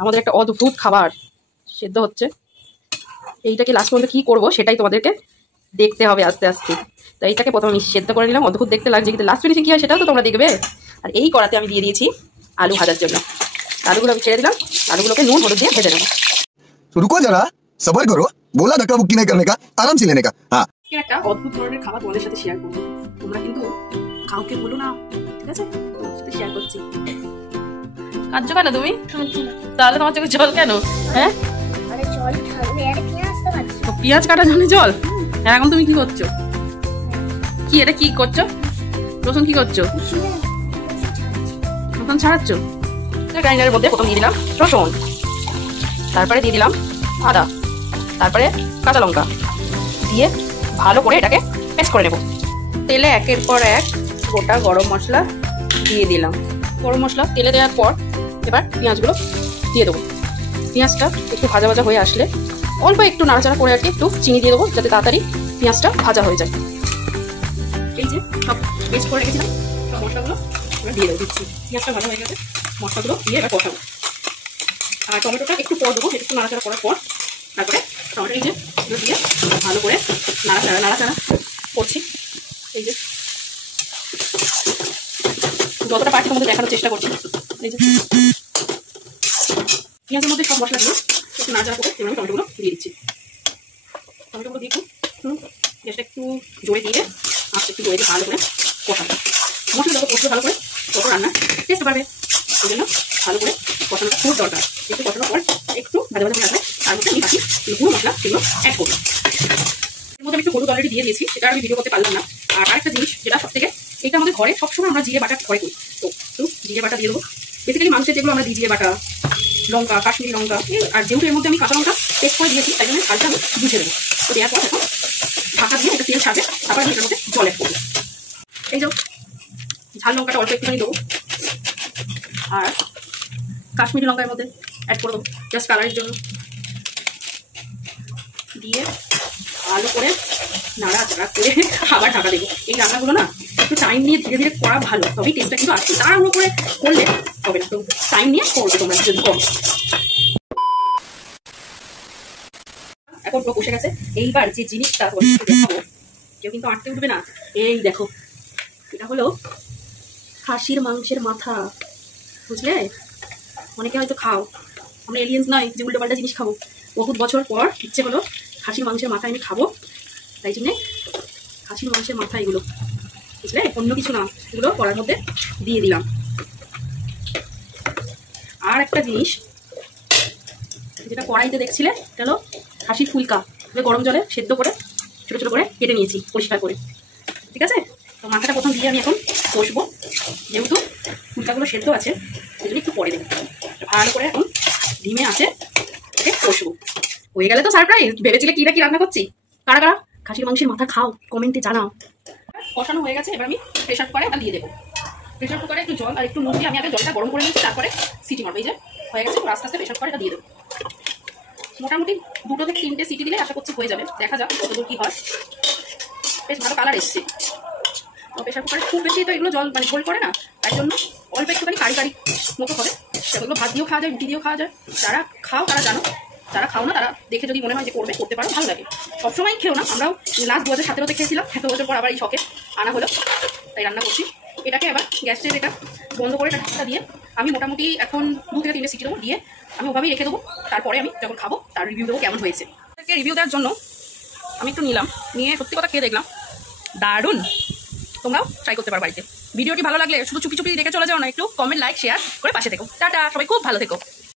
আমাদের একটা অদ্ভুত খাবার সেদ্ধ হচ্ছে। এইটাকে লাস্ট পর্যন্ত কী করবো সেটাই তোমাদেরকে দেখতে হবে আস্তে আস্তে। তো এইটাকে প্রথমে আমি সেদ্ধ করে নিলাম, অদ্ভুত দেখতে লাগছে, কিন্তু লাস্ট ফিনিশিং কী হয় সেটাও তো তোমরা দেখবে। আর এই কড়াতে আমি দিয়ে দিয়েছি আলু ভাজার জন্য। আলুগুলো আমি ছেড়ে দিলাম, আলুগুলোকে নুন হলুদ দিয়ে ভেজে নেবো। रुको जरा सबर करो, बोला धक्का बुक्की नहीं करने का, आराम से लेने का। हाँ, একটা অদ্ভুত ধরনের খাবার তোমাদের সাথে শেয়ার করবো, তোমরা কিন্তু কাউকে বলো না, ঠিক আছে? তোমার সাথে শেয়ার করছি। কাঁদছো কেন তুমি? তাহলে তোমার চোখে জল কেন? হ্যাঁ, পেঁয়াজ কাটার জন্য জল? হ্যাঁ, এখন তুমি কি করছো? কি এটা কি করছো? রসুন কি করছো? রসুন ছাড়াচ্ছো? গ্রাইন্ডারের মধ্যে প্রথম দিয়ে দিলাম রসুন, তারপরে দিয়ে দিলাম আদা, তারপরে কাঁচা লঙ্কা দিয়ে ভালো করে এটাকে পেস্ট করে নেব। তেলে একের পর এক গোটা গরম মশলা দিয়ে দিলাম। গরম মশলা তেলে দেওয়ার পর এবার পেঁয়াজগুলো দিয়ে দেবো। পেঁয়াজটা একটু ভাজা ভাজা হয়ে আসলে অল্প একটু নাড়াচাড়া করে আর কি একটু চিনি দিয়ে দেবো, যাতে তাড়াতাড়ি পেঁয়াজটা ভাজা হয়ে যায়। এই যে সব পেস্ট করে রেখেছিলাম সব মশলাগুলো এবার দিয়ে দেবো, দিচ্ছি। পেঁয়াজটা ভাজা হয়ে গেছে, মশলাগুলো দিয়ে এবার কষাবো। আর টমেটোটা একটু পর দেবো, একটু নাড়াচাড়া করার পর তারপরে টমেটো এই যে দিয়ে ভালো করে নাড়াচাড়া করছি। এই যে যতটা পারছি তোমাদের দেখানোর চেষ্টা করছি। এই যে পেঁয়াজের মধ্যে সব মশলাগুলো একটু নাড়াচাড়া করে এবার আমি টমেটোগুলো দিয়ে দিচ্ছি। টমেটোগুলো দিয়ে গ্যাসটা একটু জোরে দিয়ে আস্তে একটু জোরে দিয়ে ভালো করে কষাবো। মশলা যত কষবে ভালো করে তত রান্না টেস্ট পারবে, ওই জন্য ভালো করে কষানোটা খুব দরকার। একটু কষানোর পর একটু ভাজা ভাজা হয়ে আসবে, তার মধ্যে আমি বাকি গুঁড়ো মশলা সেগুলো অ্যাড করবো। এর মধ্যে আমি একটু হলুদ অলরেডি দিয়ে দিয়েছি, সেটা আমি ভিডিও করতে পারলাম না। আর আরেকটা জিনিস যেটা সব থেকে, এটা আমাদের ঘরে সবসময় আমরা জিরে বাটা ঘরে করি, তো একটু জিরে বাটা দিয়ে দেবো। বেসিক্যালি মাংসের যেগুলো আমরা দিই জিরে বাটা, লঙ্কা, কাশ্মীরি লঙ্কা, আর যেহেতু এর মধ্যে আমি কাঁচা লঙ্কা পেস্ট করে দিয়েছি তাই জন্য ঝালটা আমি বুঝে দেবো। তো দেওয়ার পর এখন ঢাকা দিয়ে এটা তেল ছাড়বে, তারপর আমি এটার মধ্যে জল অ্যাড করবো। এই যে ঝাল লঙ্কাটা অল্প একটুখানি দেবো, আর কাশ্মীরি লঙ্কার মধ্যে অ্যাড করে দেবো জাস্ট কালারের জন্য। দিয়ে ভালো করে নাড়াচাড়া করে আবার ঢাকা দেবো। এই রান্নাগুলো না একটু টাইম নিয়ে ধীরে ধীরে করা ভালো, তবেই টেস্টটা কিন্তু আসছে। তাড়াহুড়ো করে করলে হবে না, তো টাইম নিয়ে করবে তোমরা যদি করো। এখন পুরো বসে গেছে। এইবার যে জিনিসটা তোমাদের দেখাবো, কেউ কিন্তু আটকে উঠবে না। এই দেখো, এটা হলো খাসির মাংসের মাথা, বুঝলে? অনেকে হয়তো খাও, আমরা এলিয়েন্স নয় যে উল্টো পাল্টা জিনিস খাবো। বহুত বছর পর ইচ্ছে হলো খাসির মাংসের মাথা আমি খাবো, তাই জন্যে খাসির মাংসের মাথা এগুলো, বুঝলে? অন্য কিছু না, এগুলো কড়ার মধ্যে দিয়ে দিলাম। আর একটা জিনিস যেটা কড়াইতে দেখছিলে, এটা হলো খাসির ফুলকা, গরম জলে সেদ্ধ করে ছোটো ছোটো করে কেটে নিয়েছি পরিষ্কার করে, ঠিক আছে? তো মাথাটা প্রথম দিয়ে আমি এখন কষবো, যেহেতু ফুলকাগুলো সেদ্ধ আছে সেজন্য একটু পরে দেবো। ভালো করে এখন ধিমে আছে কষবো। হয়ে গেলে তো সারপ্রাইজ। ভেবেছিলে কি রান্না করছি? কারা কারা খাসির মাংসের মাথা খাও কমেন্টে জানাও। কষানো হয়ে গেছে, এবার আমি প্রেশার কুকারে এটা দিয়ে দেবো। প্রেশার কুকারে একটু জল আর একটু নুন দিয়ে আমি আগে জলটা গরম করে নিয়েছি, তারপরে সিটি মারবো। এই যে হয়ে গেছে, আস্তে আস্তে প্রেশার কুকারে এটা দিয়ে দেবো। মোটামুটি 2 থেকে 3টে সিটি দিলে আশা করছি হয়ে যাবে, দেখা যাক কতদূর কি হয়। বেশ ভালো কালার এসছে। তো প্রেশার কুকারে খুব বেশি তো এগুলো জল মানে ঝোল করে না, তাই জন্য অল্প একটুখানি কারি কারি মতো হবে। সেগুলো ভাত দিয়েও খাওয়া যায়, রুটি দিয়েও খাওয়া যায়। যারা খাও তারা জানো, যারা খাও না তারা দেখে যদি মনে হয় যে করতে পারো, ভালো লাগে। সবসময় খেও না, আমরাও লাস্ট 2017-তে খেয়েছিলাম, এত বছর পর আবার এই শখে আনা হলো, তাই রান্না করছি। এটাকে আবার গ্যাসের এটা বন্ধ করে ঢাকা দিয়ে আমি মোটামুটি এখন 2 থেকে 3টে সিটি দেবো, দিয়ে আমি ওভাবেই রেখে দেবো। তারপরে আমি যখন খাবো তার রিভিউ দেবো কেমন হয়েছে। রিভিউ দেওয়ার জন্য আমি একটু নিলাম, নিয়ে সত্যি কথা খেয়ে দেখলাম দারুণ। তোমরাও ট্রাই করতে পারো বাড়িতে। ভিডিওটি ভালো লাগলে শুধু চুপি চুপি দেখে চলে যাও না, একটু কমেন্ট, লাইক, শেয়ার করে পাশে থেকো। টাটা, সবাই খুব ভালো থেকো।